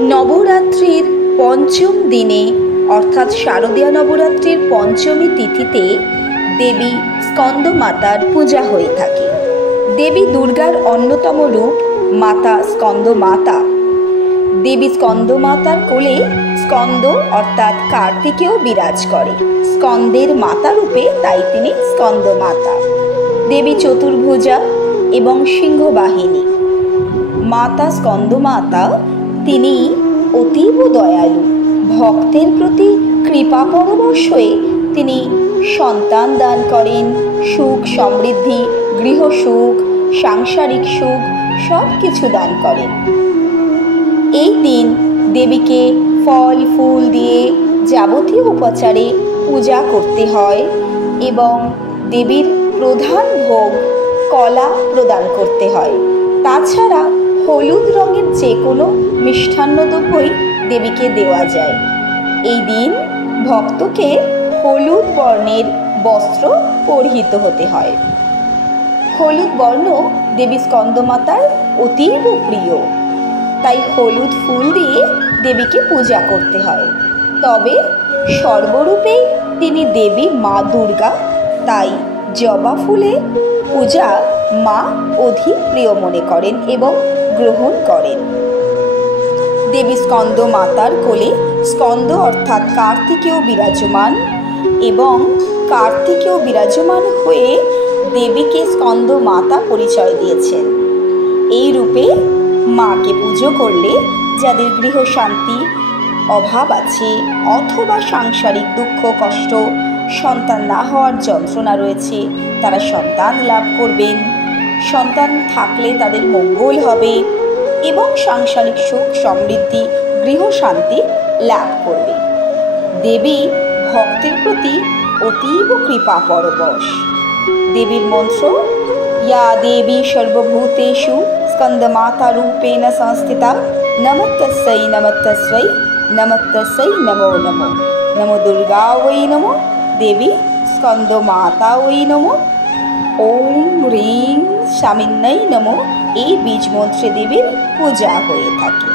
নবরাত্রির পঞ্চম দিনে অর্থাৎ শারদীয় নবরাত্রির পঞ্চমী তিথিতে দেবী স্কন্দমাতার পূজা হয়ে থাকে। দেবী দুর্গার অন্যতম রূপ মাতা স্কন্দমাতা। দেবী স্কন্দমাতার কোলে স্কন্দ অর্থাৎ কার্তিকেয় বিরাজ করে। স্কন্দের মাতা রূপে তাই তিনি স্কন্দমাতা। দেবী চতুর্ভুজা এবং সিংহবাহিনী। মাতা স্কন্দমাতা তিনি অতীব দয়ালু। ভক্তের প্রতি কৃপা পরবশ হয়ে তিনি সন্তান দান করেন, সুখ সমৃদ্ধি, গৃহ সুখ, সাংসারিক সুখ সব কিছু দান করেন। এই দিন দেবীকে ফল ফুল দিয়ে যাবতীয় উপচারে পূজা করতে হয় এবং দেবীর প্রধান ভোগ কলা প্রদান করতে হয়। তাছাড়া হলুদ রঙের যে কোনো মিষ্টান্ন দ্রব্যই দেবীকে দেওয়া যায়। এই দিন ভক্তকে হলুদ বর্ণের বস্ত্র পরিহিত হতে হয়। হলুদ বর্ণ দেবী স্কন্দমাতার অতীব প্রিয়, তাই হলুদ ফুল দিয়ে দেবীকে পূজা করতে হয়। তবে সর্বরূপেই তিনি দেবী মা দুর্গা, তাই জবা ফুলে পূজা মা অধিক প্রিয় মনে করেন এবং গ্রহণ করেন। দেবী স্কন্দমাতার কোলে স্কন্দ অর্থাৎ কার্তিকেয় বিরাজমান এবং কার্তিকেয় বিরাজমান হয়ে দেবীকে স্কন্দমাতা পরিচয় দিয়েছেন। এই রূপে মাকে পুজো করলে যাদের গৃহ শান্তি অভাব আছে অথবা সাংসারিক দুঃখ কষ্ট, সন্তান না হওয়ার যন্ত্রণা রয়েছে, তারা সন্তান লাভ করবেন। সন্তান থাকলে তাদের মঙ্গল হবে এবং সাংসারিক সুখ সমৃদ্ধি, গৃহ শান্তি লাভ করবে। দেবী ভক্তের প্রতি অতীব কৃপা পরবশ। দেবীর মন্ত্র ইয়া দেবী সর্বভূতেষু স্কন্দমাতা রূপেণ সংস্থিতা নমস্তস্যৈ নমস্তস্যৈ নমস্তস্যৈ নমো নমো। নমো দুর্গা ওই নমো, দেবী স্কন্দমাতা ওই নমো, ওম হ্রিং স্বামিন্যৈ নমো। এই বীজ মন্ত্রে দেবীর পূজা হয়ে থাকে।